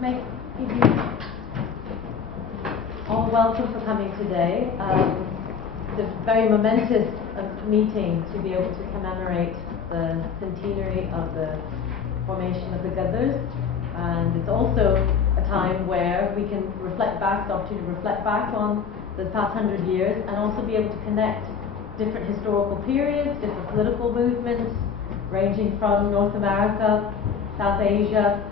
give you all welcome for coming today. It's a very momentous meeting to be able to commemorate the centenary of the formation of the Ghadars, and it's also a time where we can reflect back, the opportunity to reflect back on the past 100 years, and also be able to connect different historical periods, different political movements, ranging from North America, South Asia,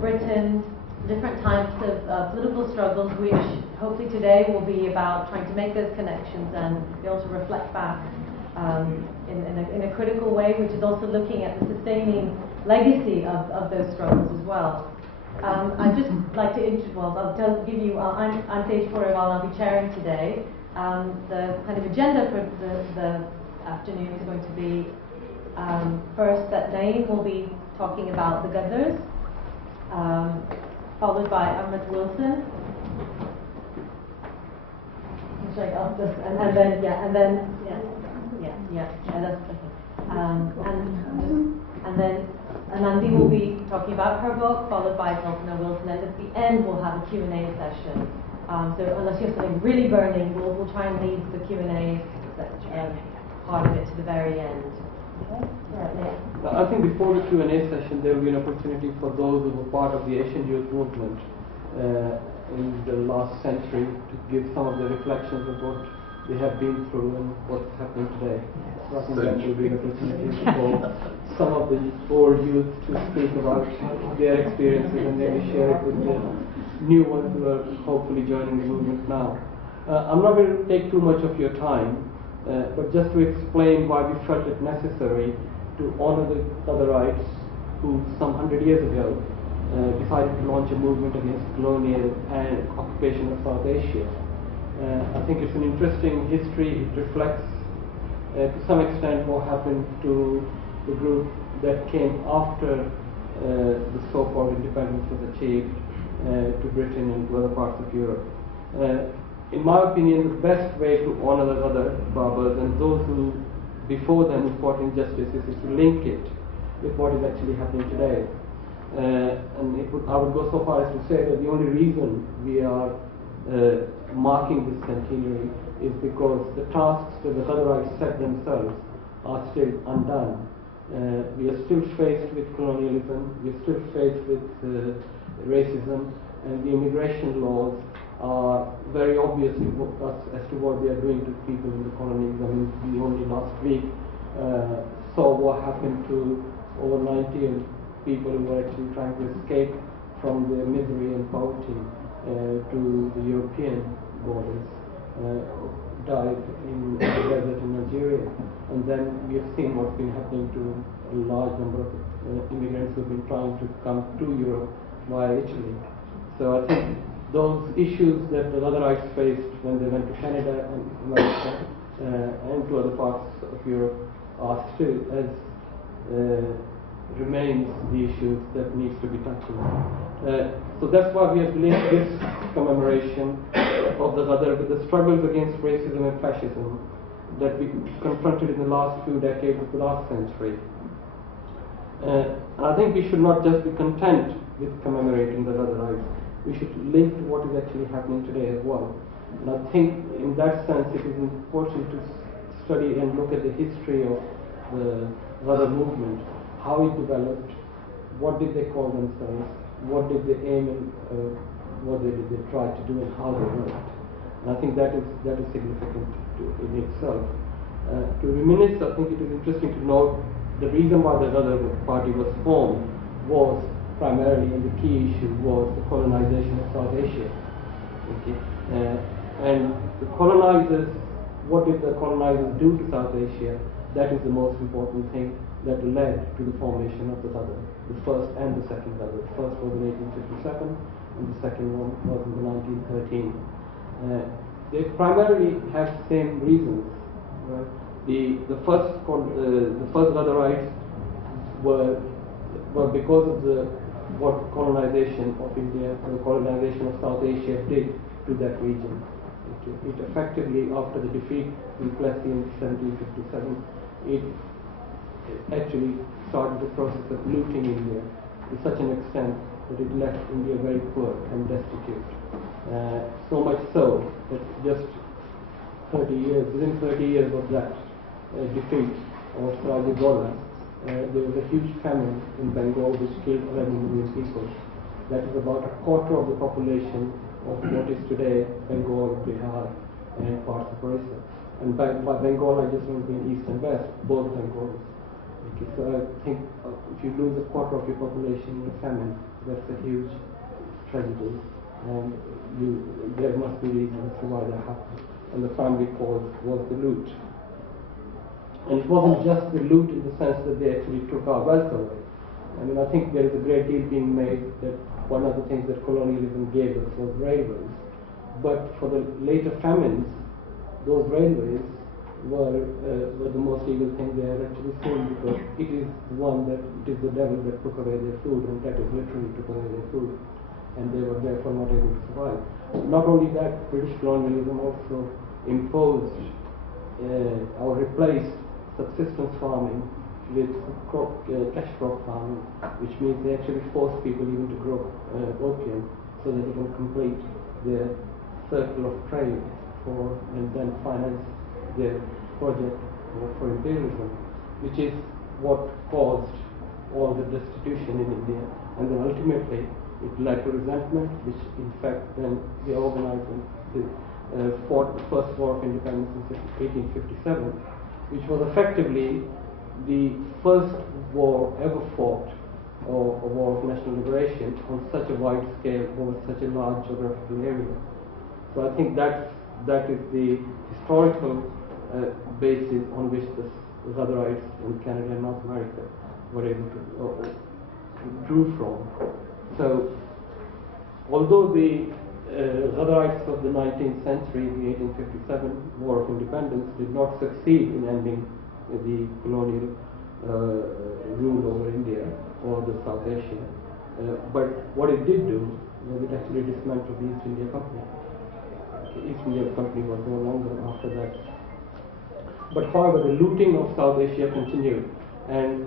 Britain, different types of political struggles, which hopefully today will be about trying to make those connections and be able to reflect back in a critical way, which is also looking at the sustaining legacy of those struggles as well. I'd just like to I'll give you, I'm Sage Purival, and I'll be chairing today. The kind of agenda for the afternoon is going to be, first, that Naeem will be talking about the Ghadars, followed by Ahmed Wilson. That's okay. And then Anandi will be talking about her book, followed by Ahmed Wilson, and at the end we'll have a Q&A session. So unless you have something really burning, we'll try and leave the Q&A part of it to the very end. Okay? Yeah. I think before the Q&A session, there will be an opportunity for those who were part of the Asian youth movement in the last century to give some of their reflections of what they have been through and what's happening today. So I think that will be an opportunity for some of the old youth to speak about their experiences and maybe share it with the new ones who are hopefully joining the movement now. I'm not going to take too much of your time, but just to explain why we felt it necessary to honor the Ghadarites who some 100 years ago decided to launch a movement against colonial and occupation of South Asia. I think it's an interesting history. It reflects to some extent what happened to the group that came after the so-called independence was achieved to Britain and to other parts of Europe. In my opinion, the best way to honor the other Babas and those who before them fought injustices is to link it with what is actually happening today. And I would go so far as to say that the only reason we are marking this centenary is because the tasks that the Ghadarites set themselves are still undone. We are still faced with colonialism, we are still faced with racism, and the immigration laws are very obvious to us as to what they are doing to people in the colonies. I mean, we only last week saw what happened to over 90 people who were actually trying to escape from their misery and poverty to the European borders, died in the desert in Nigeria. And then we have seen what's been happening to a large number of immigrants who have been trying to come to Europe via Italy. So I think those issues that the Ghadarites faced when they went to Canada and America and to other parts of Europe are still as remains the issues that needs to be tackled. So that's why we have linked this commemoration of the Ghadar with the struggles against racism and fascism that we confronted in the last few decades of the last century. And I think we should not just be content with commemorating the Ghadarites. We should link to what is actually happening today as well. And I think in that sense it is important to study and look at the history of the Ghadar movement, how it developed, what did they call themselves, what did they aim and what did they try to do and how they worked. And I think that is significant in itself. To reminisce, I think it is interesting to note the reason why the Ghadar Party was formed was primarily, and the key issue was the colonization of South Asia. Okay. And the colonizers, what did the colonizers do to South Asia? That is the most important thing that led to the formation of the Ghadar, the first and the second Ghadar. The first was in 1857 and the second one was in 1913. They primarily have the same reasons. Right? The first Ghadarites were because of what colonization of India, the colonization of South Asia did to that region. It effectively, after the defeat in Plessis in 1757, it actually started the process of looting India to such an extent that it left India very poor and destitute. So much so that just 30 years, within 30 years of that defeat of Ghadar, there was a huge famine in Bengal which killed 11 million people. That is about a quarter of the population of what is today Bengal, Bihar, and parts of Orissa. And by Bengal, I just don't mean east and west, both Bengals. Okay, so I think if you lose a quarter of your population in a famine, that's a huge tragedy, and there must be reasons for why that happened. And the primary cause was the loot. And it wasn't just the loot in the sense that they actually took our wealth away. I mean, I think there is a great deal being made that one of the things that colonialism gave us was railways. But for the later famines, those railways were the most evil thing they had actually seen, because it is the devil that took away their food, and that is literally took away their food, and they were therefore not able to survive. Not only that, British colonialism also imposed or replaced subsistence farming with cash crop farming, which means they actually forced people even to grow opium so that they can complete their circle of trade and then finance their project for imperialism, which is what caused all the destitution in India. And then ultimately it led to resentment, which in fact then they organized fought the first war of independence in 1857, which was effectively the first war ever fought, or a war of national liberation on such a wide scale over such a large geographical area. So I think that is the historical basis on which the Ghadarites in Canada and North America were able to drew from. So although the Ghadarites of the 19th century, the 1857 War of Independence, did not succeed in ending the colonial rule over India or the South Asia, but what it did do was it actually dismantled the East India Company. The East India Company was no longer after that. But however, the looting of South Asia continued, and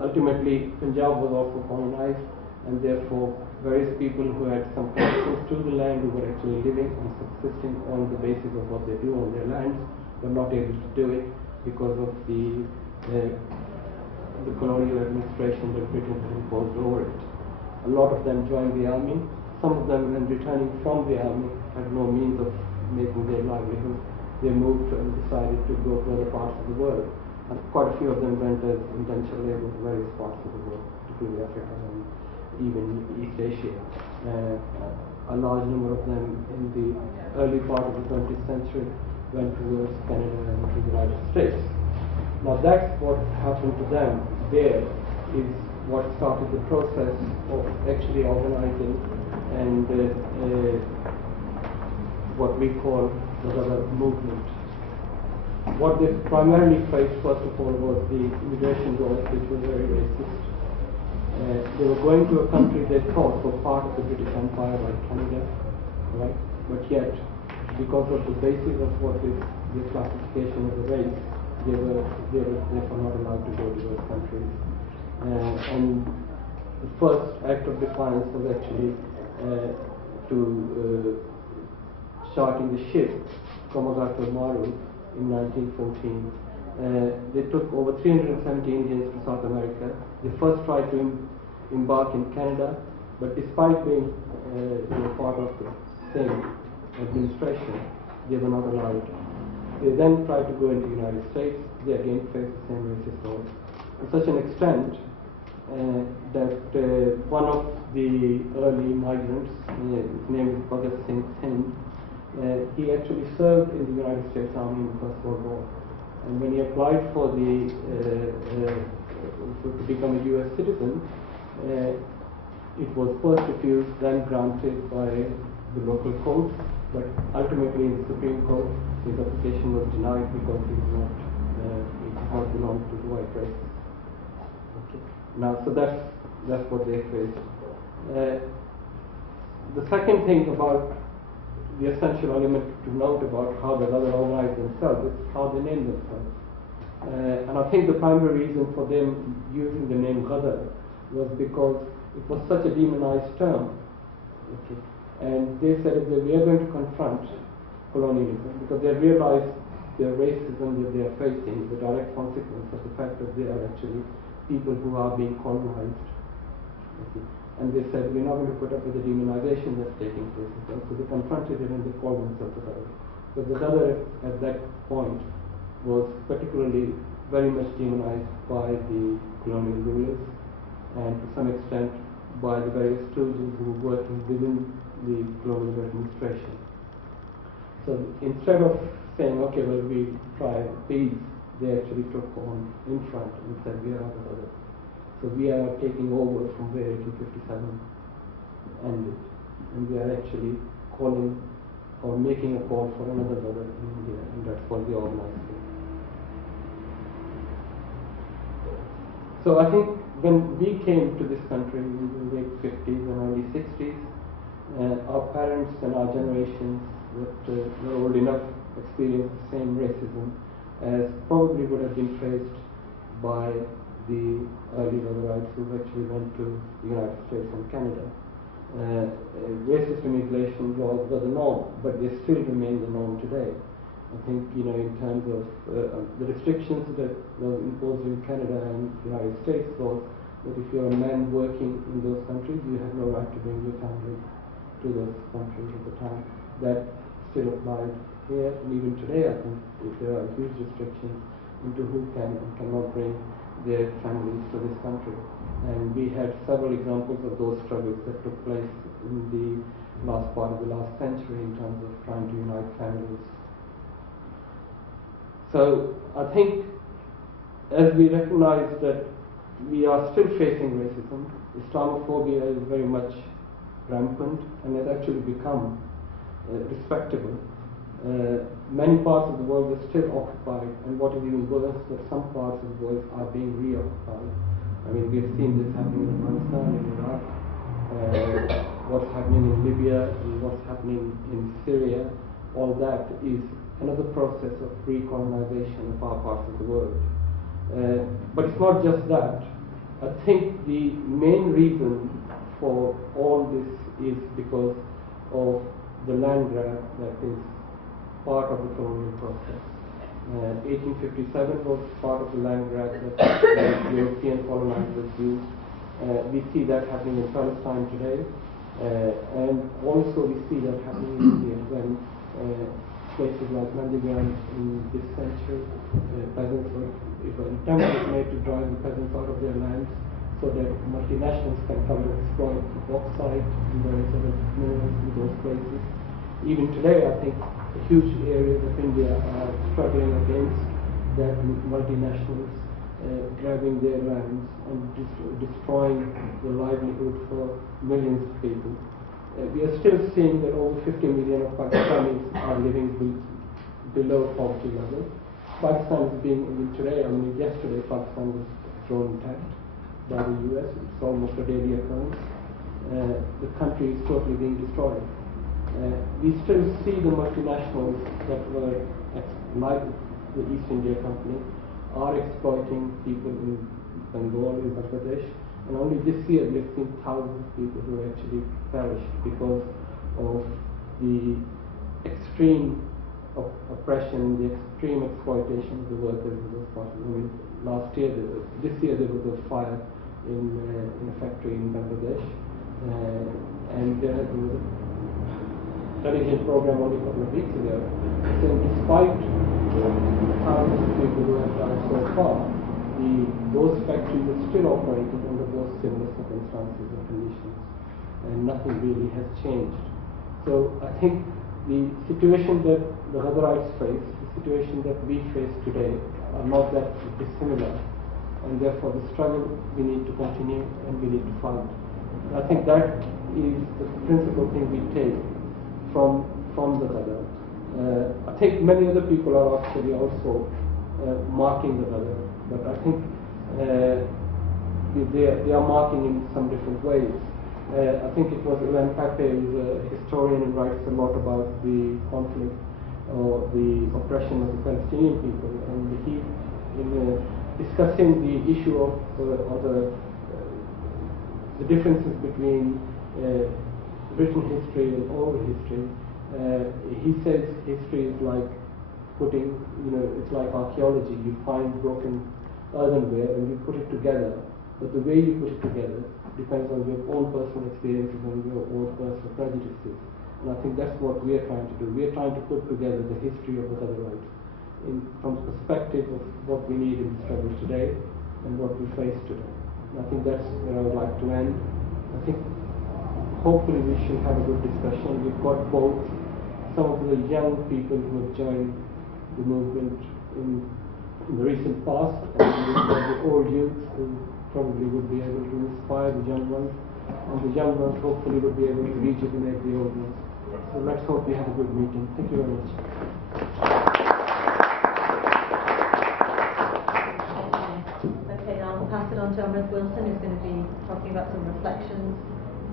ultimately Punjab was also colonized, and therefore various people who had some connections to the land, who were actually living and subsisting on the basis of what they do on their lands, were not able to do it because of the colonial administration that Britain had imposed over it. A lot of them joined the army. Some of them, when returning from the army, had no means of making their livelihood. They moved and decided to go to other parts of the world. And quite a few of them went as indentured labor to various parts of the world, particularly Africa and even East Asia. A large number of them in the early part of the 20th century went towards Canada and to the United States. Now that's what happened to them. There is what started the process of actually organizing and what we call the Ghadar movement. What they primarily faced, first of all, was the immigration laws, which were very racist. They were going to a country they thought was part of the British Empire, like Canada, right? But yet, because of the basis of what is the classification of the race, they were therefore not allowed to go to those countries. And the first act of defiance was actually charting the ship Ghadar Party in 1914. They took over 370 Indians to South America. They first tried to embark in Canada, but despite being part of the same administration, they were not allowed. They then tried to go into the United States. They again faced the same racist laws, to such an extent that one of the early migrants, his name is Bhagat Singh Thind, he actually served in the United States Army in the First World War. And when he applied for to become a U.S. citizen, it was first refused, then granted by the local court, but ultimately in the Supreme Court, his application was denied because he did not belong to the white race. Okay. Now, so that's what they faced. The second thing about the essential element to note about how the Ghadar organized themselves is how they name themselves. And I think the primary reason for them using the name Ghadar was because it was such a demonized term. Okay. And they said that we are going to confront colonialism because they realized the racism that they are facing, the direct consequence of the fact that they are actually people who are being colonized. Okay. And they said, we're not going to put up with the demonization that's taking place. So they confronted it and they called themselves the Ghadar. But the Ghadar at that point was particularly very much demonized by the colonial rulers and to some extent by the various stooges who were working within the colonial administration. So instead of saying, okay, well, we try peace, they actually took on in front and said, we are the Ghadar. So we are taking over from where 1857 ended, and we are actually calling or making a call for another Ghadar in India, and that's called the organized state. So I think when we came to this country in the late 50s and early 60s, our parents and our generations that were old enough experienced the same racism as probably would have been traced by the early Ghadarites who actually went to the United States and Canada. Racist immigration laws were the norm, but they still remain the norm today. I think, in terms of the restrictions that were imposed in Canada and the United States was that if you're a man working in those countries, you have no right to bring your family to those countries at the time. That still applied here, and even today I think there are huge restrictions into who can and cannot bring their families to this country. And we had several examples of those struggles that took place in the last part of the last century in terms of trying to unite families. So I think as we recognize that we are still facing racism, Islamophobia is very much rampant and has actually become respectable. Many parts of the world are still occupied, and what is even worse, that some parts of the world are being reoccupied. I mean, we have seen this happening in Afghanistan, in Iraq, what's happening in Libya, and what's happening in Syria. All that is another process of recolonization of our parts of the world. But it's not just that. I think the main reason for all this is because of the land grab that is part of the colonial process. 1857 was part of the land grab that European colonizers used. We see that happening in Palestine today, and also we see that happening in India when places like Nandigram in this century, peasants were, if an attempt was made to drive the peasants out of their lands so that multinationals can come and exploit the bauxite and various other minerals in those places. Even today, I think huge areas of India are struggling against that multinationals grabbing their lands and destroying the livelihood for millions of people. We are still seeing that over 50 million of Pakistanis are living below poverty level. Pakistan is being, today, yesterday, Pakistan was thrown intact by the US. It's almost a daily occurrence. The country is totally being destroyed. We still see the multinationals that were, like the East India Company, are exploiting people in Bengal, in Bangladesh, and only this year we have seen thousands of people who actually perished because of the extreme oppression, the extreme exploitation of the workers in those parts. This year there was a fire in a factory in Bangladesh, and there was a television program only a couple of weeks ago. So despite thousands of people who have died so far, those factories are still operating under those similar circumstances and conditions, and nothing really has changed. So I think the situation that the Ghadarites face, the situation that we face today, are not that dissimilar, and therefore the struggle we need to continue and we need to fight. I think that is the principal thing we take from the Ghadar. I think many other people are actually also marking the Ghadar, but I think they are marking in some different ways. I think it was Ilan Pape, who's a historian and writes a lot about the conflict or the oppression of the Palestinian people, and he, in discussing the issue of or the the differences between written history and oral history. He says history is like putting, it's like archaeology. You find broken earthenware and you put it together, but the way you put it together depends on your own personal experiences and your own personal prejudices. And I think that's what we are trying to do. We are trying to put together the history of the Ghadarites from the perspective of what we need in the struggle today and what we face today. And I think that's where I would like to end. I think hopefully we should have a good discussion. We've got both some of the young people who have joined the movement in the recent past, and we've got the old youth who probably would be able to inspire the young ones, and the young ones hopefully would be able to rejuvenate the old ones. So let's hope we have a good meeting. Thank you very much. Okay, now I'll pass it on to Amrit Wilson, who's going to be talking about some reflections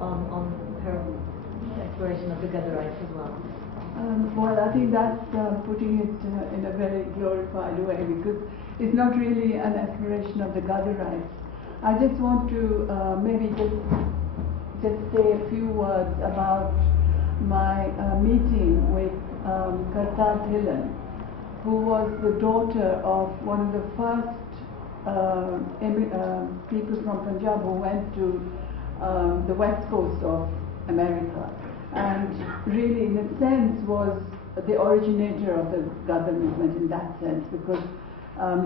on her exploration of the Ghadarites as well. Well, I think that's putting it in a very glorified way, because it's not really an exploration of the Ghadarites. I just want to maybe just say a few words about my meeting with Ghadar Party, who was the daughter of one of the first people from Punjab who went to the west coast of America, and really in a sense was the originator of the Ghadar movement in that sense, because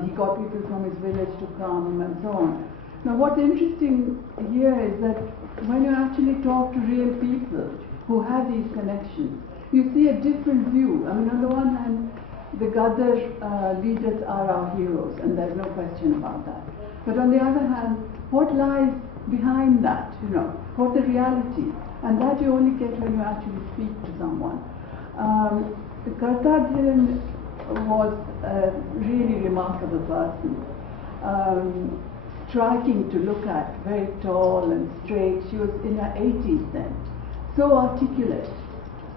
he got people from his village to come and so on. Now what's interesting here is that when you actually talk to real people who have these connections, you see a different view. I mean, on the one hand, the Ghadar leaders are our heroes, and there's no question about that. But on the other hand, what lies behind that, what's the reality? And that you only get when you actually speak to someone. Ghadar Party was a really remarkable person, striking to look at, very tall and straight. She was in her 80s then, so articulate.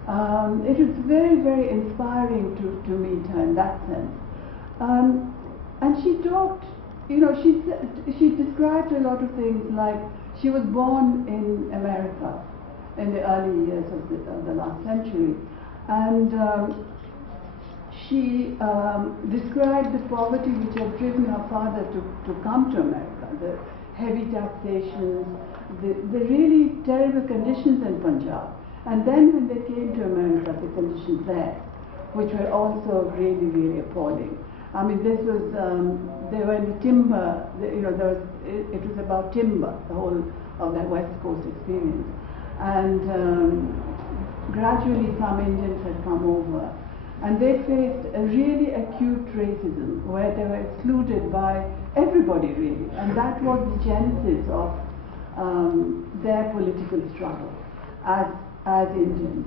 It was very, very inspiring to meet her in that sense. And she talked, she described a lot of things, like she was born in America in the early years of the last century, and she described the poverty which had driven her father to come to America, the heavy taxations, the really terrible conditions in Punjab. And then when they came to America, the conditions there, which were also really, really appalling. I mean, this was, they were in the timber, it was about timber, the whole of their West Coast experience. And gradually some Indians had come over, and they faced a really acute racism where they were excluded by everybody really, and that was the genesis of their political struggle as Indians.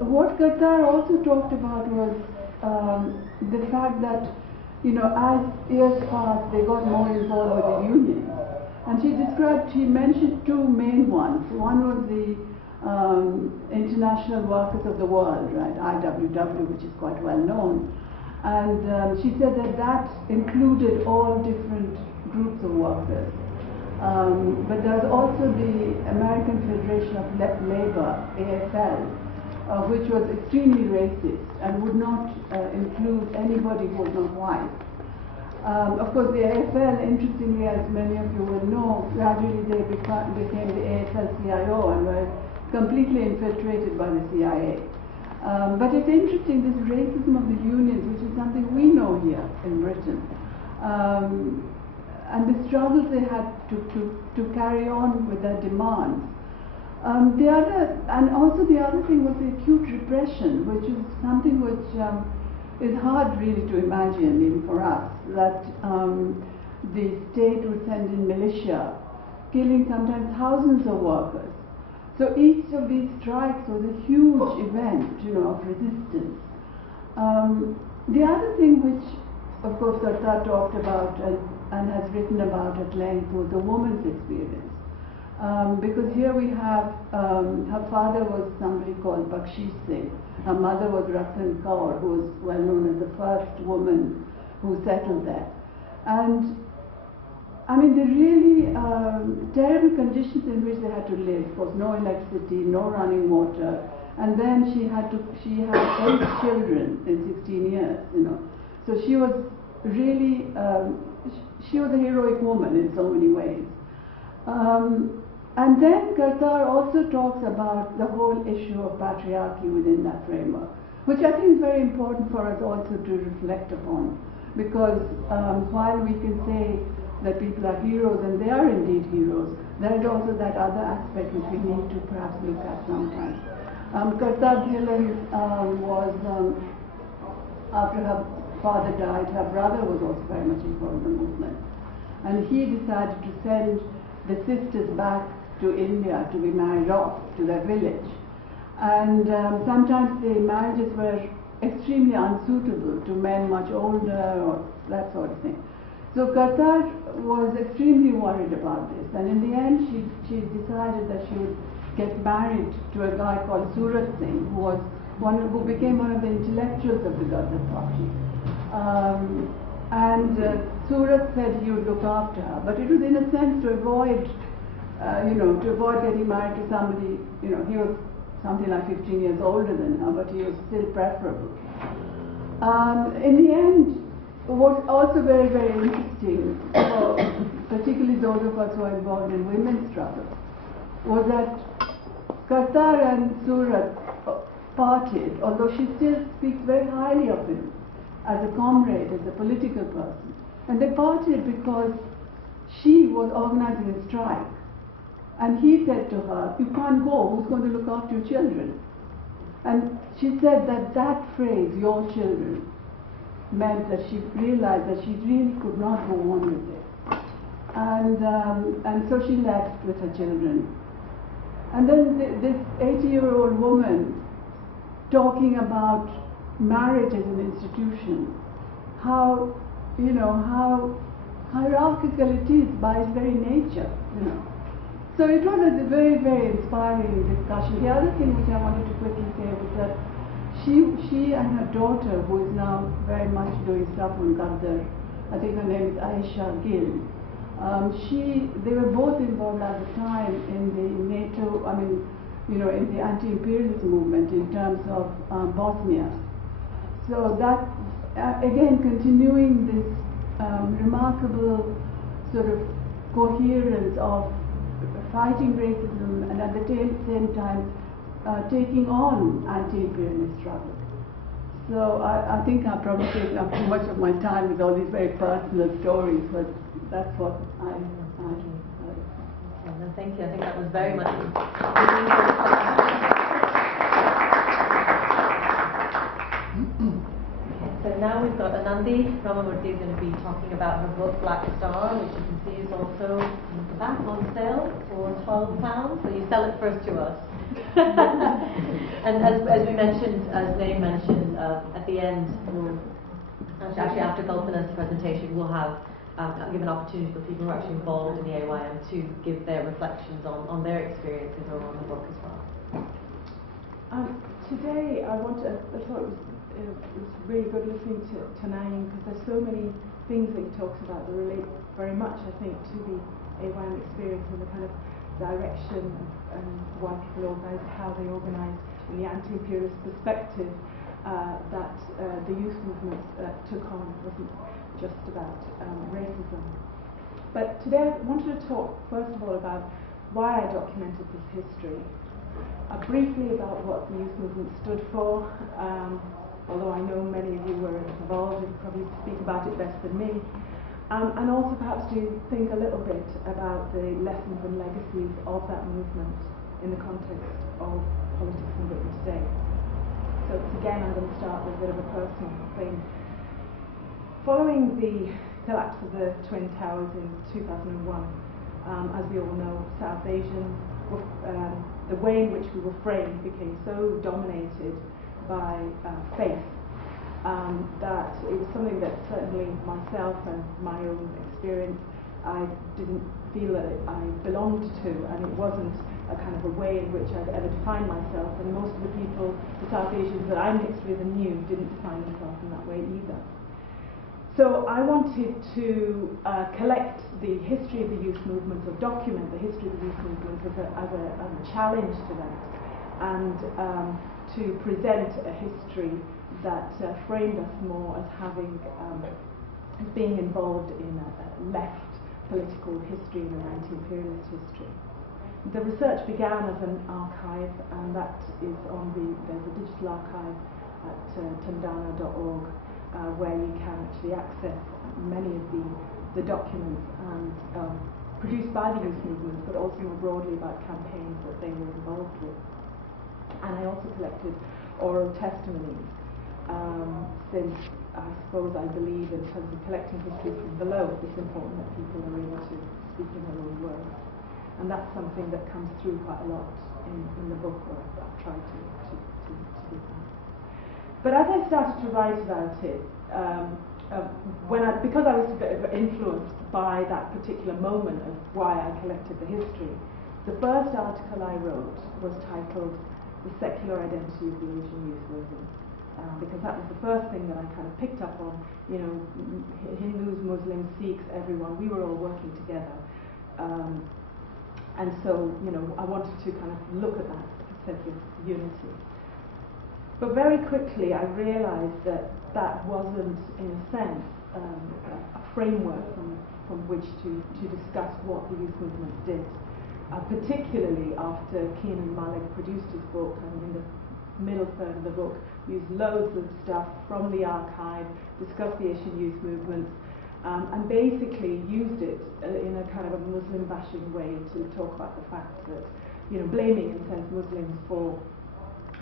What Ghadar also talked about was the fact that, as years passed, they got more involved with the unions. And she mentioned two main ones. One was the International Workers of the World, right, IWW, which is quite well known. And she said that included all different groups of workers. But there was also the American Federation of Labor, AFL, which was extremely racist and would not include anybody who was not white. Of course, the AFL, interestingly, as many of you will know, gradually they became the AFL-CIO and were completely infiltrated by the CIA. But it's interesting, this racism of the unions, which is something we know here in Britain, and the struggles they had to carry on with their demands. The other thing was the acute repression, which is something which is hard really to imagine, even for us, that the state would send in militia, killing sometimes thousands of workers. So each of these strikes was a huge event, of resistance. The other thing which, of course, Ghadar talked about and has written about at length was the woman's experience. Because here we have, her father was somebody called Bakshish Singh. Her mother was Ratan Kaur, who was well known as the first woman who settled there. And I mean, the really terrible conditions in which they had to live was no electricity, no running water, and then she had 8 children in 16 years, you know. So she was really, she was a heroic woman in so many ways. And then Ghadar also talks about the whole issue of patriarchy within that framework, which I think is very important for us also to reflect upon, because while we can say that people are heroes, and they are indeed heroes, there is also that other aspect which we need to perhaps look at sometimes. Ghadar was, after her father died, her brother was also very much involved in the movement. And he decided to send the sisters back to India to be married off to their village. And sometimes the marriages were extremely unsuitable to men much older or that sort of thing. So Ghadar was extremely worried about this, and in the end she decided that she would get married to a guy called Surat Singh, who became one of the intellectuals of the Ghadar Party. Surat said he would look after her, but it was in a sense to avoid getting married to somebody, he was something like 15 years older than her, but he was still preferable. In the end, what's also very, very interesting, for particularly those of us who are involved in women's struggle, was that Ghadar and Surat parted, although she still speaks very highly of him as a comrade, as a political person. And they parted because she was organizing a strike. And he said to her, "You can't go, who's going to look after your children?" And she said that phrase, "your children," meant that she realized that she really could not go on with it. And so she left with her children. And then this 80-year-old woman talking about marriage as an institution, how hierarchical it is by its very nature, So it was a very, very inspiring discussion. The other thing which I wanted to quickly say was that she and her daughter, who is now very much doing stuff on Ghadar, I think her name is Aisha Gill, they were both involved at the time in the NATO, in the anti-imperialist movement in terms of Bosnia. So that, again, continuing this remarkable sort of coherence of fighting racism and at the same time taking on anti-imperialist struggle. So I think I've probably taken up too much of my time with all these very personal stories, but that's what I no, thank you. I think that was very much. So now we've got Anandi Ramamurthy is going to be talking about her book Black Star, which you can see is also in the back on sale for £12. So you sell it first to us. And as we mentioned, as Naeem mentioned, at the end, actually after Kalpana's presentation, we'll have give an opportunity for people who are actually involved in the AYM to give their reflections on their experiences or on the book as well. Today I thought it was really good listening to Naeem, because there's so many things that he talks about that relate very much, I think, to the AYM experience and the kind of direction and why people organise, how they organise in the anti-imperialist perspective that the youth movement took on. Wasn't just about racism. But today I wanted to talk first of all about why I documented this history, briefly about what the youth movement stood for, although I know many of you were involved and probably speak about it best than me, and also perhaps to think a little bit about the lessons and legacies of that movement in the context of politics in Britain today. So again, I'm going to start with a bit of a personal thing. Following the collapse of the Twin Towers in 2001, as we all know, South Asian, the way in which we were framed became so dominated by faith that it was something that certainly myself and my own experience, I didn't feel that I belonged to, and it wasn't a kind of a way in which I'd ever defined myself, and most of the people, the South Asians that I mixed with and knew, didn't define themselves in that way either. So I wanted to collect the history of the youth movement, or document the history of the youth movement as a challenge to that, and to present a history that framed us more as having, as being involved in a left political history and an anti-imperialist history. The research began as an archive, and that is there's a digital archive at tandana.org where you can actually access many of the documents and produced by the youth movement, but also more broadly about campaigns that they were involved with. And I also collected oral testimonies, since I believe in terms of collecting history from below, it's important that people are able to speak in their own words. And that's something that comes through quite a lot in the book, where I've tried to do that. But as I started to write about it, because I was influenced by that particular moment of why I collected the history, the first article I wrote was titled "The Secular Identity of the Asian Youth Movement," because that was the first thing that I kind of picked up on. You know, Hindus, Muslims, Sikhs, everyone, we were all working together. And so, you know, I wanted to kind of look at that sense of unity. But very quickly I realized that that wasn't, in a sense, a framework from which to discuss what the youth movement did. Particularly after Keenan Malik produced his book, and in the middle third of the book used loads of stuff from the archive, discussed the Asian youth movement, and basically used it in a kind of a Muslim bashing way to talk about the fact that, you know, blaming, in a sense, Muslims for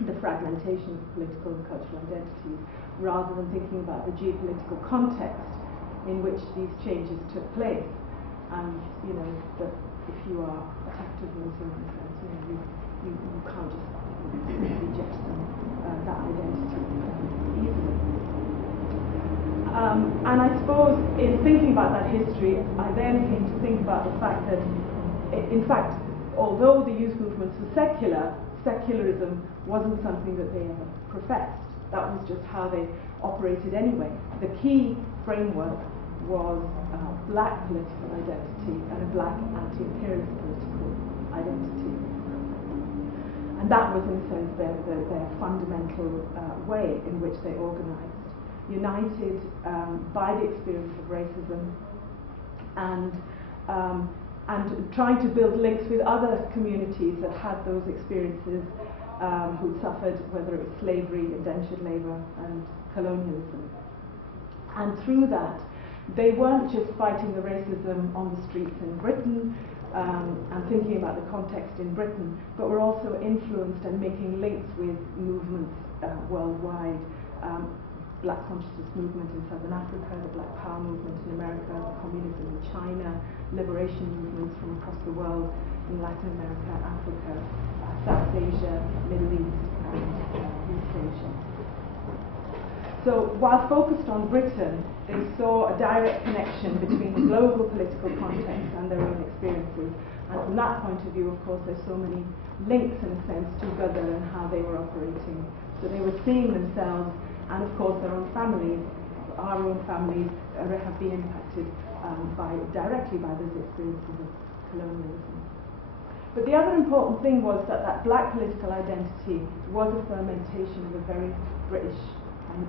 the fragmentation of political and cultural identities, rather than thinking about the geopolitical context in which these changes took place. And, you know, that if you are attacked as Muslim, in a sense, you can't just reject that identity easily. And I suppose in thinking about that history, I then came to think about the fact that, in fact, although the youth movements were secular, secularism wasn't something that they ever professed. That was just how they operated anyway. The key framework was black political identity and a black anti-imperialist political identity. And that was, in a sense, their fundamental way in which they organized. United by the experience of racism, and trying to build links with other communities that had those experiences, who suffered, whether it was slavery, indentured labor, and colonialism. And through that, they weren't just fighting the racism on the streets in Britain and thinking about the context in Britain, but were also influenced and making links with movements worldwide. Black consciousness movement in Southern Africa, the Black Power movement in America, communism in China, liberation movements from across the world in Latin America, Africa, South Asia, Middle East, and East Asia. So while focused on Britain, they saw a direct connection between the global political context and their own experiences. And from that point of view, of course, there's so many links, in a sense, to Ghadar and how they were operating. So they were seeing themselves, and of course their own families, our own families, have been impacted directly by those experiences of colonialism. But the other important thing was that black political identity was a fermentation of a very British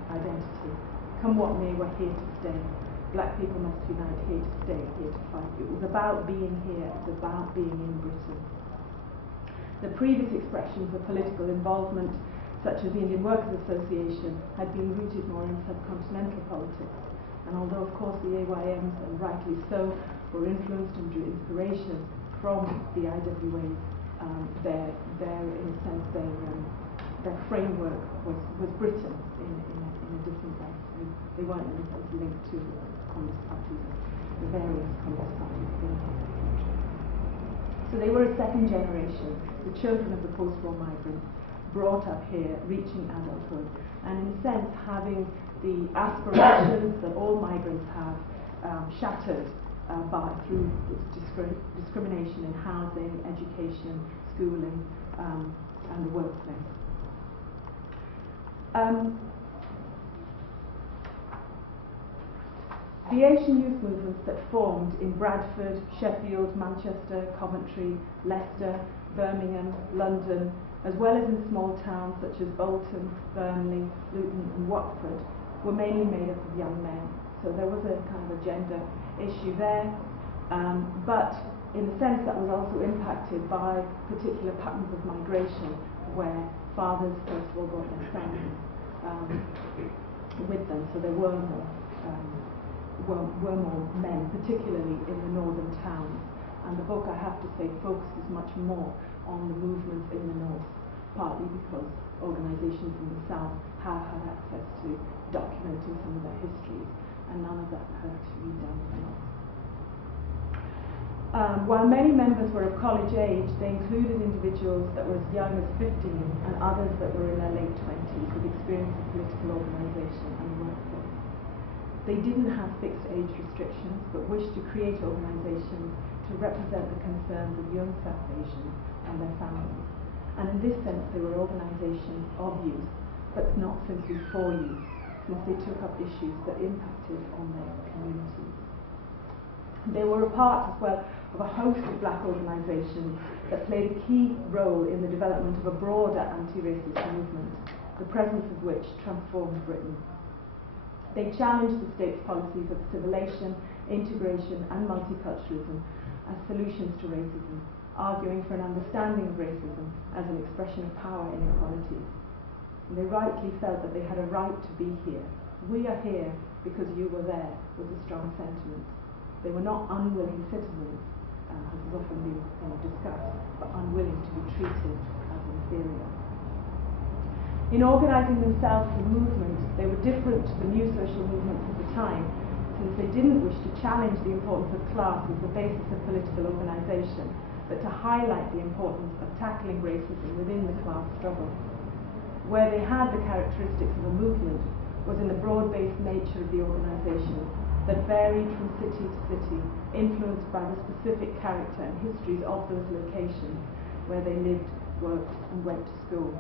identity. Come what may, we're here to stay. Black people must unite, here to stay, here to fight. It was about being here, it was about being in Britain. The previous expressions of political involvement, such as the Indian Workers Association, had been rooted more in subcontinental politics. And although, of course, the AYMs, and rightly so, were influenced and drew inspiration from the IWAs, in a sense, their framework was Britain in a different way. They weren't, in a sense, linked to communist parties, the various communist parties in the country. So they were a second generation, the children of the post-war migrants, brought up here, reaching adulthood, and in a sense having the aspirations that all migrants have shattered through discrimination in housing, education, schooling, and the workplace. The Asian youth movements that formed in Bradford, Sheffield, Manchester, Coventry, Leicester, Birmingham, London, as well as in small towns such as Bolton, Burnley, Luton and Watford, were mainly made up of young men. So there was a kind of a gender issue there, but in a sense that was also impacted by particular patterns of migration where fathers first of all brought their sons with them, so there were more men, particularly in the northern towns. And the book, I have to say, focuses much more on the movements in the north, partly because organisations in the south have had access to documenting some of their histories, and none of that had to be done in the north. While many members were of college age, they included individuals that were as young as 15 and others that were in their late 20s with experience of political organisation and workplace. They didn't have fixed age restrictions, but wished to create organisations to represent the concerns of young South Asians and their families. And in this sense, they were organisations of youth, but not simply for youth, since they took up issues that impacted on their communities. They were a part as well of a host of black organisations that played a key role in the development of a broader anti-racist movement, the presence of which transformed Britain. They challenged the state's policies of assimilation, integration and multiculturalism as solutions to racism, arguing for an understanding of racism as an expression of power inequalities. And they rightly felt that they had a right to be here. We are here because you were there, was a strong sentiment. They were not unwilling citizens, as has often been discussed, but unwilling to be treated as inferior. In organising themselves as a movement, they were different to the new social movements of the time, since they didn't wish to challenge the importance of class as the basis of political organisation, but to highlight the importance of tackling racism within the class struggle. Where they had the characteristics of a movement was in the broad-based nature of the organisation that varied from city to city, influenced by the specific character and histories of those locations where they lived, worked and went to school.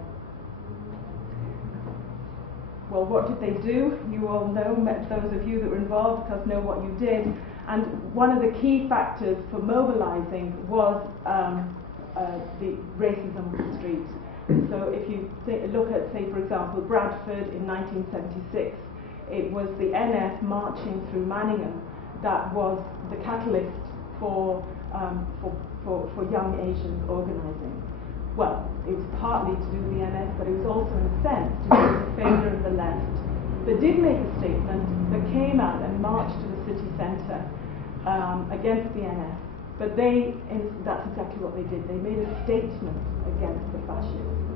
Well, what did they do? You all know, those of you that were involved, of course, know what you did. And one of the key factors for mobilising was the racism on the streets. So if you look at, say, for example, Bradford in 1976, it was the NS marching through Manningham that was the catalyst for young Asians organising. Well, it was partly to do with the NS, but it was also, in a sense, to do with the failure of the left. They did make a statement that came out and marched to the city centre against the NS, but that's exactly what they did. They made a statement against the fascists,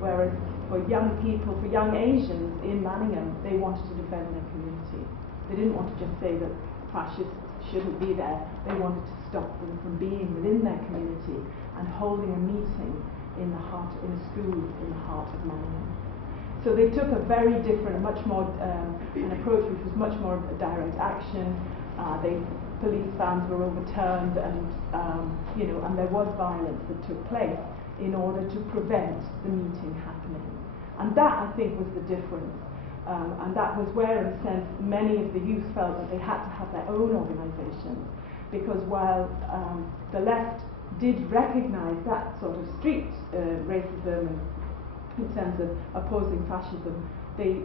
whereas for young people, for young Asians in Manningham, they wanted to defend their community. They didn't want to just say that fascists shouldn't be there. They wanted to stop them from being within their community and holding a meeting in a school in the heart of Manningham. So they took a very different, much more an approach which was much more direct action. Police vans were overturned, and and there was violence that took place in order to prevent the meeting happening. And that, I think, was the difference. And that was where, in a sense, many of the youth felt that they had to have their own organisations, because while the left did recognise that sort of street racism and in terms of opposing fascism, the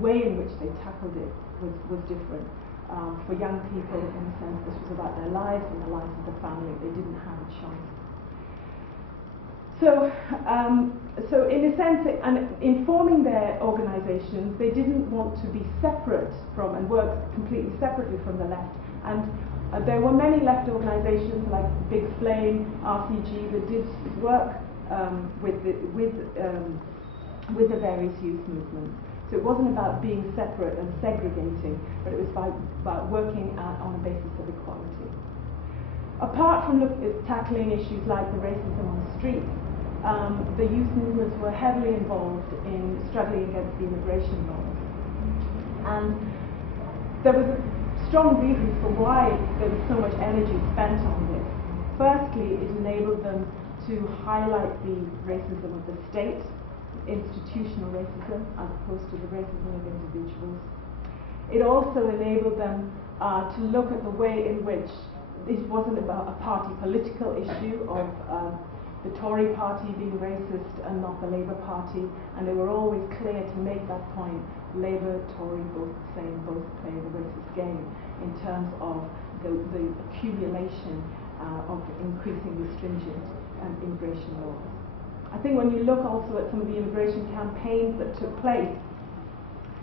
way in which they tackled it was different. For young people, in a sense, this was about their lives and the lives of the family. They didn't have a choice. So in a sense, and in forming their organisations, they didn't want to be separate from and work completely separately from the left. And there were many left organisations like Big Flame, RCG, that did work with the various youth movements. So it wasn't about being separate and segregating, but it was about working on a basis of equality. Apart from tackling issues like the racism on the streets, the youth movements were heavily involved in struggling against the immigration laws. And there was a strong reason for why there was so much energy spent on this. Firstly, it enabled them to highlight the racism of the state, institutional racism, as opposed to the racism of individuals. It also enabled them to look at the way in which this wasn't about a party political issue of the Tory party being racist and not the Labour Party, and they were always clear to make that point. Labour, Tory, both the same, both playing a racist game in terms of the accumulation of increasingly stringent immigration laws. I think when you look also at some of the immigration campaigns that took place,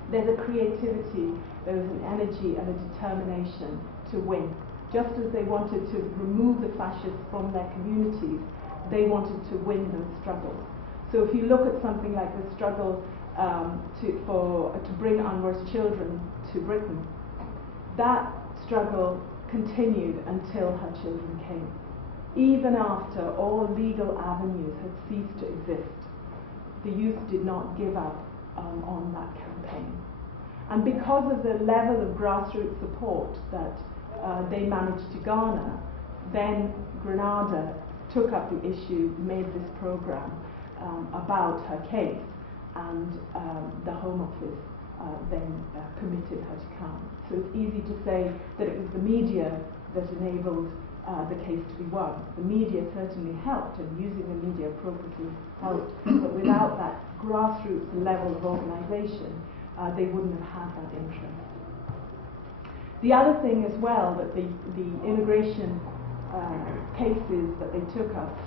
there's a creativity, there's an energy and a determination to win. Just as they wanted to remove the fascists from their communities, they wanted to win those struggles. So if you look at something like the struggle to bring Anwar's children to Britain, that struggle continued until her children came. Even after all legal avenues had ceased to exist, the youth did not give up on that campaign. And because of the level of grassroots support that they managed to garner, then Grenada took up the issue, made this program about her case, and the Home Office then permitted her to come. So it's easy to say that it was the media that enabled the case to be won. The media certainly helped, and using the media appropriately helped, but without that grassroots level of organisation, they wouldn't have had that interest. The other thing as well that the immigration cases that they took up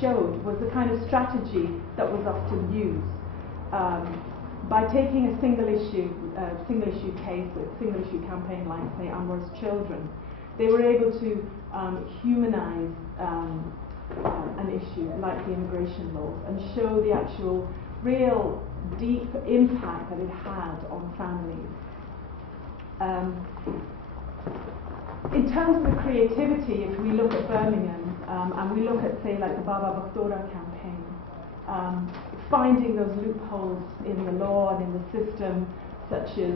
showed was the kind of strategy that was often used. By taking a single issue case, a single issue campaign like, say, Anwar's children, they were able to humanize an issue like the immigration laws and show the actual real deep impact that it had on families. In terms of the creativity, if we look at Birmingham and we look at, say, like the Baba Bakhdora campaign, finding those loopholes in the law and in the system, such as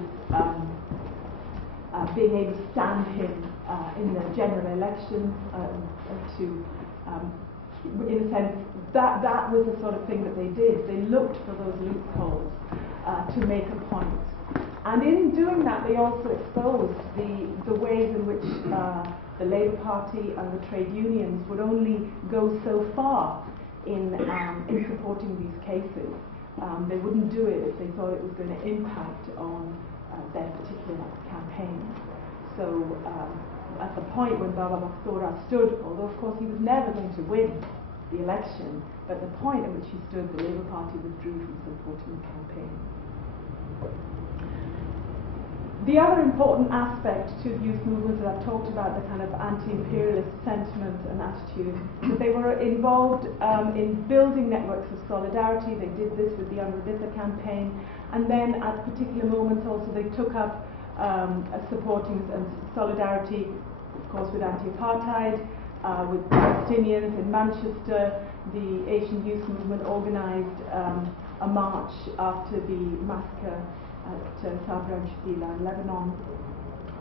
being able to stand him in the general elections, in a sense, that was the sort of thing that they did. They looked for those loopholes to make a point. And in doing that, they also exposed the ways in which the Labour Party and the trade unions would only go so far in supporting these cases. They wouldn't do it if they thought it was going to impact on their particular campaign. So at the point when Baba Bakhdora stood, although of course he was never going to win the election, but the point at which he stood, the Labour Party withdrew from supporting the campaign. The other important aspect to the youth movement that I've talked about, the kind of anti-imperialist sentiment and attitude, that they were involved in building networks of solidarity. They did this with the Unrabitha campaign, and then at particular moments also they took up supporting and solidarity, of course, with anti-apartheid, with Palestinians in Manchester. The Asian Youth Movement organised a march after the massacre at Sabra and Shatila in Lebanon.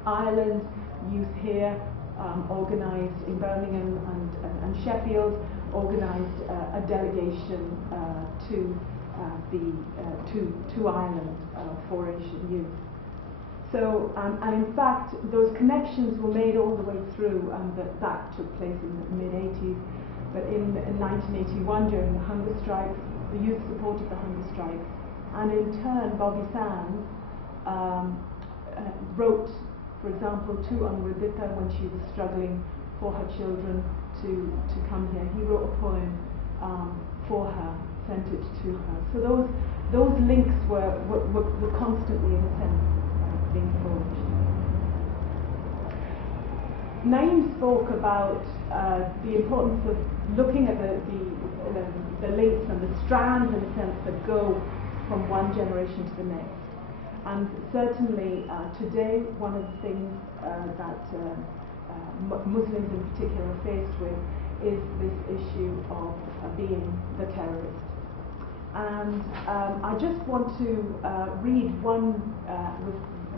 Ireland, youth here, organised in Birmingham and Sheffield, organised a delegation to Ireland for Asian youth. So, and in fact, those connections were made all the way through, that took place in the mid-80s. But in 1981, during the hunger strikes, the youth supported the hunger strikes. And in turn, Bobby Sands wrote, for example, to Unrabitha when she was struggling for her children to come here. He wrote a poem for her, sent it to her. So those links were constantly, in a sense, being forged. Naeem spoke about the importance of looking at the links and the strands, in a sense, that go from one generation to the next. And certainly today, one of the things that Muslims in particular are faced with is this issue of being the terrorist. And I just want to read one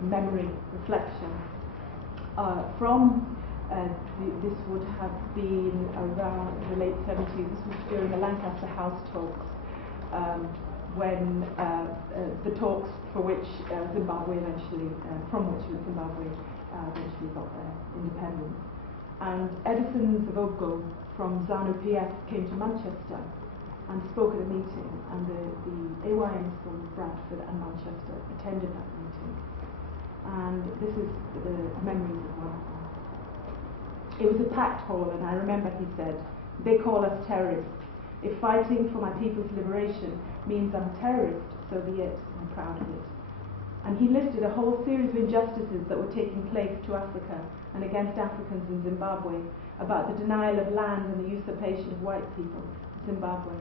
memory reflection from this would have been around the late 70s. This was during the Lancaster House talks, when the talks for which Zimbabwe eventually, from which Zimbabwe eventually got their independence. And Edison Zavogo from ZANU-PF came to Manchester and spoke at a meeting, and the AYMs from Bradford and Manchester attended that meeting. And this is the memories of one of them. It was a packed hall, and I remember he said, "They call us terrorists. If fighting for my people's liberation means I'm a terrorist, so be it. I'm proud of it." And he listed a whole series of injustices that were taking place to Africa and against Africans in Zimbabwe, about the denial of land and the usurpation of white people in Zimbabwe.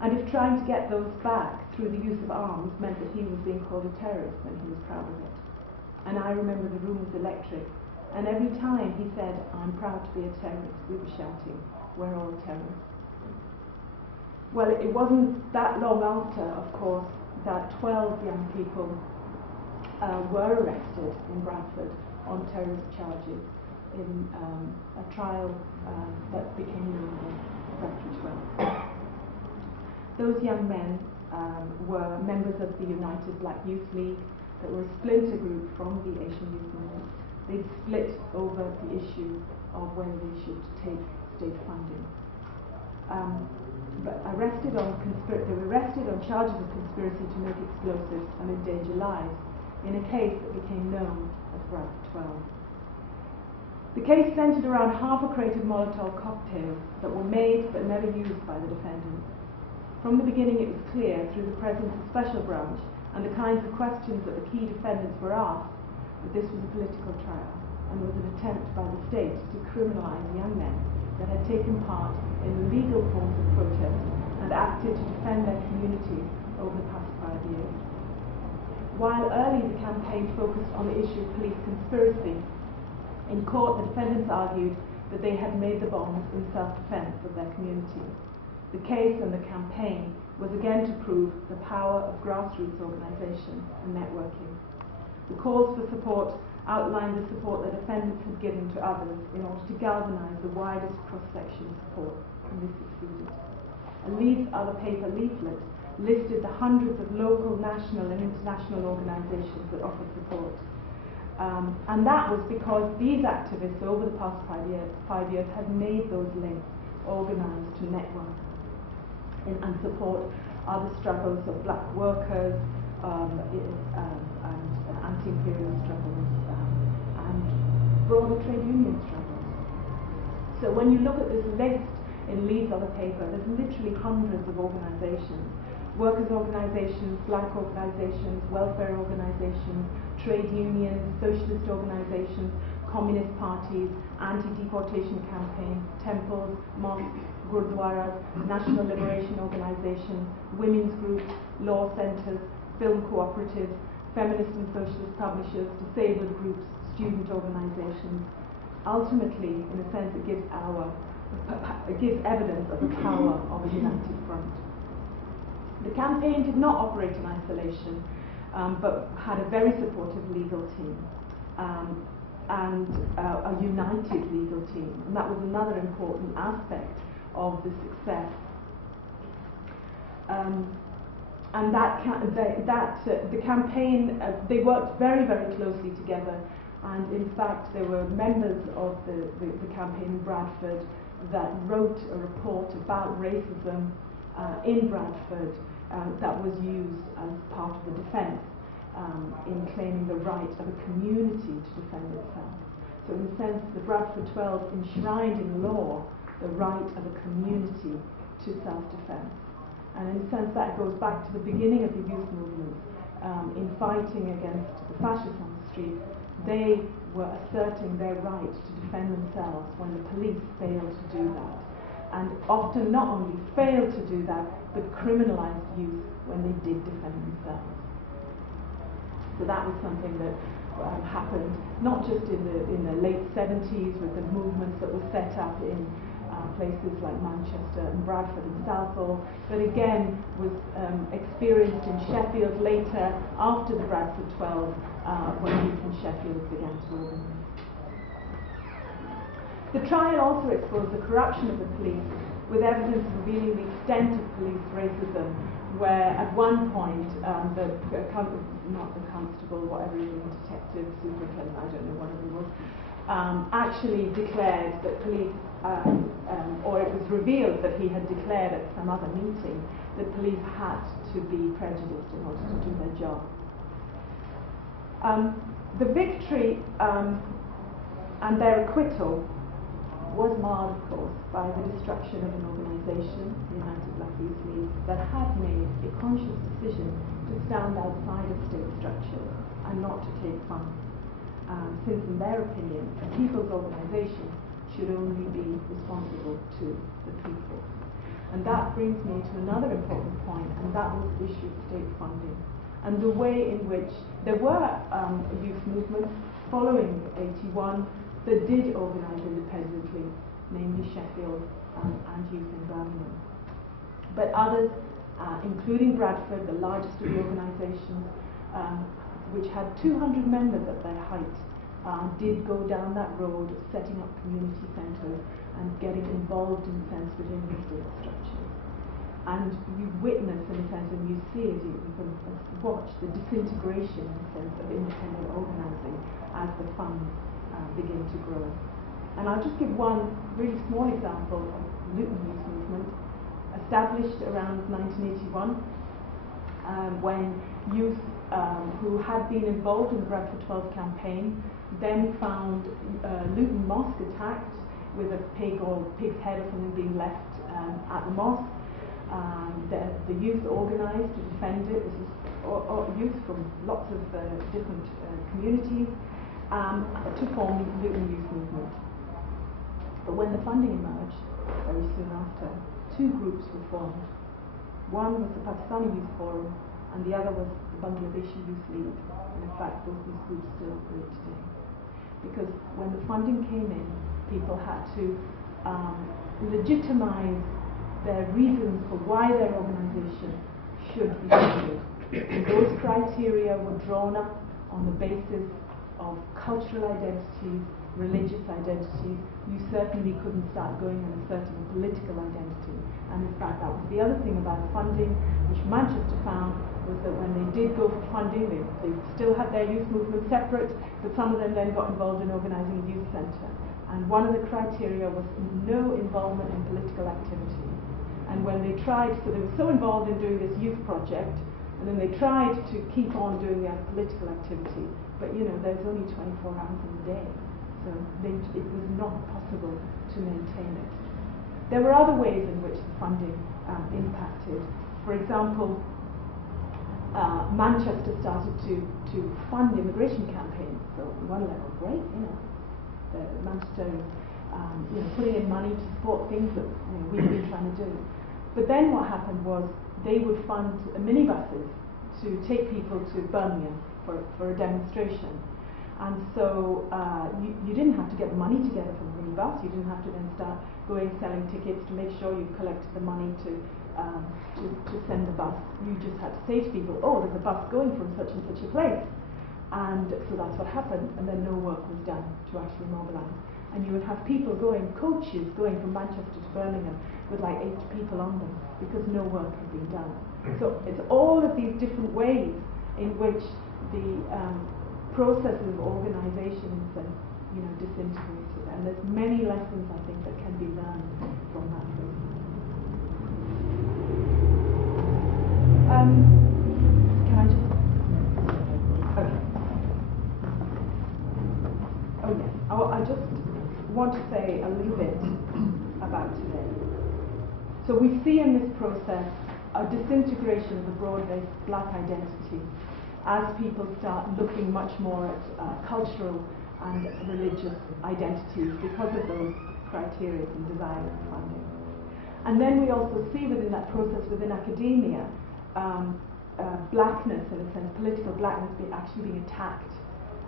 And if trying to get those back through the use of arms meant that he was being called a terrorist, then he was proud of it. And I remember the room was electric. And every time he said, "I'm proud to be a terrorist," we were shouting, "We're all terrorists." Well, it wasn't that long after, of course, that 12 young people were arrested in Bradford on terrorist charges in a trial that became known as Bradford 12. Those young men were members of the United Black Youth League, that were a splinter group from the Asian Youth Movement. They'd split over the issue of whether they should take state funding. But they were arrested on charges of conspiracy to make explosives and endanger lives in a case that became known as Bradford 12. The case centred around half a crate of Molotov cocktails that were made but never used by the defendants. From the beginning, it was clear, through the presence of Special Branch and the kinds of questions that the key defendants were asked, that this was a political trial and was an attempt by the state to criminalise young men that had taken part in legal forms of protest and acted to defend their communities over the past 5 years. While early the campaign focused on the issue of police conspiracy, in court the defendants argued that they had made the bombs in self-defence of their community. The case and the campaign was again to prove the power of grassroots organisation and networking. The calls for support outlined the support the defendants had given to others in order to galvanise the widest cross-section of support, and this succeeded. A Leeds Other Paper leaflet listed the hundreds of local, national and international organisations that offered support. And that was because these activists over the past 5 years had made those links, organised to network and support other struggles of black workers and anti-imperialist struggles and broader trade union struggles. So when you look at this list in Leeds Other Paper, there's literally hundreds of organisations: workers' organisations, black organisations, welfare organisations, trade unions, socialist organisations, communist parties, anti-deportation campaigns, temples, mosques, gurdwaras, national liberation organisations, women's groups, law centres, film cooperatives, feminist and socialist publishers, disabled groups, student organisations. Ultimately, in a sense, it gives evidence of the power of a united front. The campaign did not operate in isolation, but had a very supportive legal team and a united legal team, and that was another important aspect of the success. And the campaign, they worked very, very closely together, and in fact there were members of the campaign in Bradford that wrote a report about racism in Bradford that was used as part of the defence in claiming the right of a community to defend itself. So in a sense, the Bradford 12 enshrined in law the right of a community to self-defence. And in a sense, that goes back to the beginning of the youth movement. In fighting against the fascists on the street, they were asserting their right to defend themselves when the police failed to do that. And often not only failed to do that, but criminalised youth when they did defend themselves. So that was something that happened not just in the late 70s with the movements that were set up in places like Manchester and Bradford and Southall, but again was experienced in Sheffield later, after the Bradford 12, when youth in Sheffield began to organise. The trial also exposed the corruption of the police, with evidence revealing the extent of police racism where at one point not the constable, whatever he was, detective, superintendent, I don't know, whatever he was, actually declared that police, or it was revealed that he had declared at some other meeting that police had to be prejudiced in order to do their job. The victory and their acquittal was marred, of course, by the destruction of an organisation, the United Black Youth League, that had made a conscious decision to stand outside of state structures and not to take funds, since in their opinion, a people's organisation should only be responsible to the people. And that brings me to another important point, and that was the issue of state funding, and the way in which there were youth movements following 81 that did organise independently, namely Sheffield and Youth in Birmingham. But others, including Bradford, the largest of the organisations, which had 200 members at their height, did go down that road of setting up community centres and getting involved in a sense within the state structures. And you witness, in a sense, and you see it, you can watch the disintegration, in a sense, of independent organising as the funds begin to grow. And I'll just give one really small example of the Luton Youth Movement, established around 1981, when youth who had been involved in the Bradford 12 campaign then found Luton Mosque attacked with a pig or pig's head or something being left at the mosque. The youth organised to defend it. This is youth from lots of different communities to form the Luton Youth Movement. But when the funding emerged, very soon after, two groups were formed. One was the Pakistani Youth Forum, and the other was the Bangladeshi Youth League. And in fact, both these groups still operate today. Because when the funding came in, people had to legitimise their reasons for why their organisation should be funded. And those criteria were drawn up on the basis of cultural identities, religious identities. You certainly couldn't start going on a certain political identity. And in fact, that was the other thing about funding, which Manchester found, was that when they did go for funding, they still had their youth movement separate, but some of them then got involved in organising a youth centre. And one of the criteria was no involvement in political activity. And when they tried, so they were so involved in doing this youth project, and then they tried to keep on doing their political activity, but you know, there's only 24 hours in the day, so it was not possible to maintain it. There were other ways in which the funding impacted. For example, Manchester started to fund immigration campaigns, so on one level, great, you know, Manchester is putting in money to support things that we've been trying to do. But then what happened was they would fund minibuses to take people to Birmingham for a demonstration. And so you didn't have to get money together for the minibus. You didn't have to then start going selling tickets to make sure you collected the money to send the bus. You just had to say to people, oh, there's a bus going from such and such a place. And so that's what happened, and then no work was done to actually mobilise. And you would have people coaches going from Manchester to Birmingham with like 8 people on them because no work had been done. So it's all of these different ways in which the processes of organisation disintegrated, and there's many lessons I think that can be learned from that process. Can I just? Okay. Oh yes. I just want to say a little bit about today. So we see in this process a disintegration of the broad-based black identity as people start looking much more at cultural and religious identities because of those criteria and desires for funding. And then we also see within that process, within academia, blackness, in a sense, political blackness actually being attacked,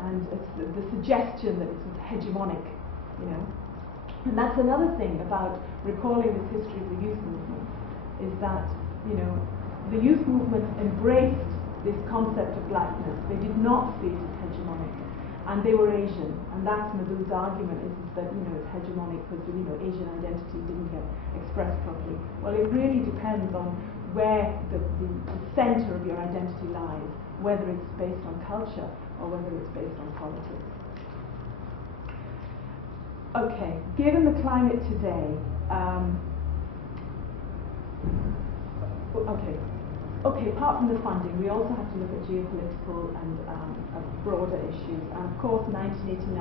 and it's the suggestion that it's hegemonic, And that's another thing about recalling this history of the youth movement, is that, the youth movement embraced this concept of blackness. They did not see it as hegemonic, and they were Asian, and that's Madhu's argument, is that it's hegemonic because Asian identity didn't get expressed properly. Well, it really depends on where the centre of your identity lies, whether it's based on culture or whether it's based on politics. Okay, given the climate today, apart from the funding, we also have to look at geopolitical and broader issues. And of course, 1989,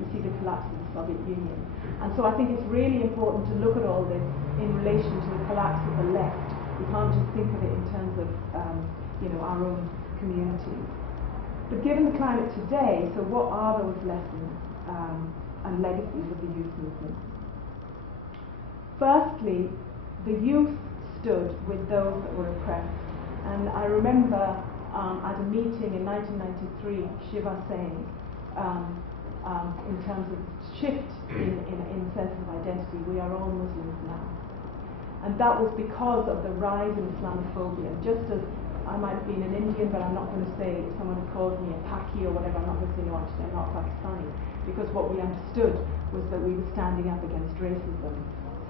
we see the collapse of the Soviet Union. And so I think it's really important to look at all this in relation to the collapse of the left. We can't just think of it in terms of our own communities. But given the climate today, so what are those lessons and legacies of the youth movement? Firstly, the youth stood with those that were oppressed. And I remember at a meeting in 1993, Shiva saying, in terms of shift in sense of identity, we are all Muslims now. And that was because of the rise in Islamophobia. Just as I might have been an Indian, but I'm not going to say, if someone had called me a Paki or whatever, I'm not going to say, no, actually I'm not Pakistani. Because what we understood was that we were standing up against racism.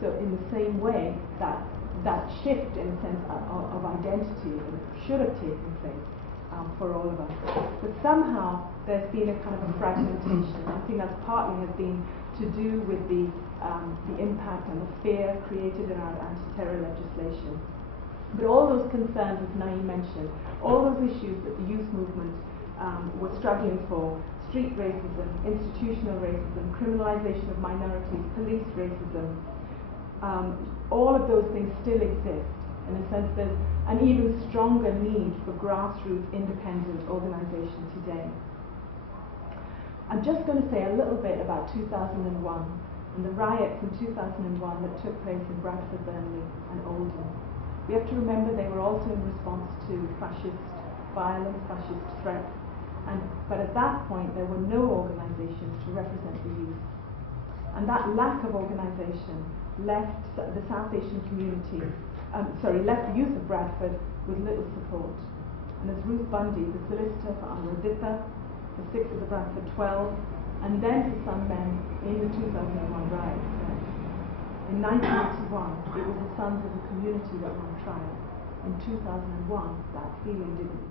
So in the same way, that shift in a sense of identity should have taken place for all of us. But somehow there's been a kind of a fragmentation. I think that's partly has been to do with the impact and the fear created around anti-terror legislation. But all those concerns, as Naeem mentioned, all those issues that the youth movement was struggling for, street racism, institutional racism, criminalization of minorities, police racism, all of those things still exist. In a sense, there's an even stronger need for grassroots independent organisation today. I'm just going to say a little bit about 2001 and the riots in 2001 that took place in Bradford, Burnley and Oldham. We have to remember they were also in response to fascist violence, fascist threats, but at that point there were no organisations to represent the youth. And that lack of organisation left the South Asian community, left the youth of Bradford with little support. And as Ruth Bundy, the solicitor for Anuradhita, the 6th of the Bradford 12, and then for some men in the 2001 riots said, in 1981, it was the sons of the community that were on trial. In 2001, that feeling didn't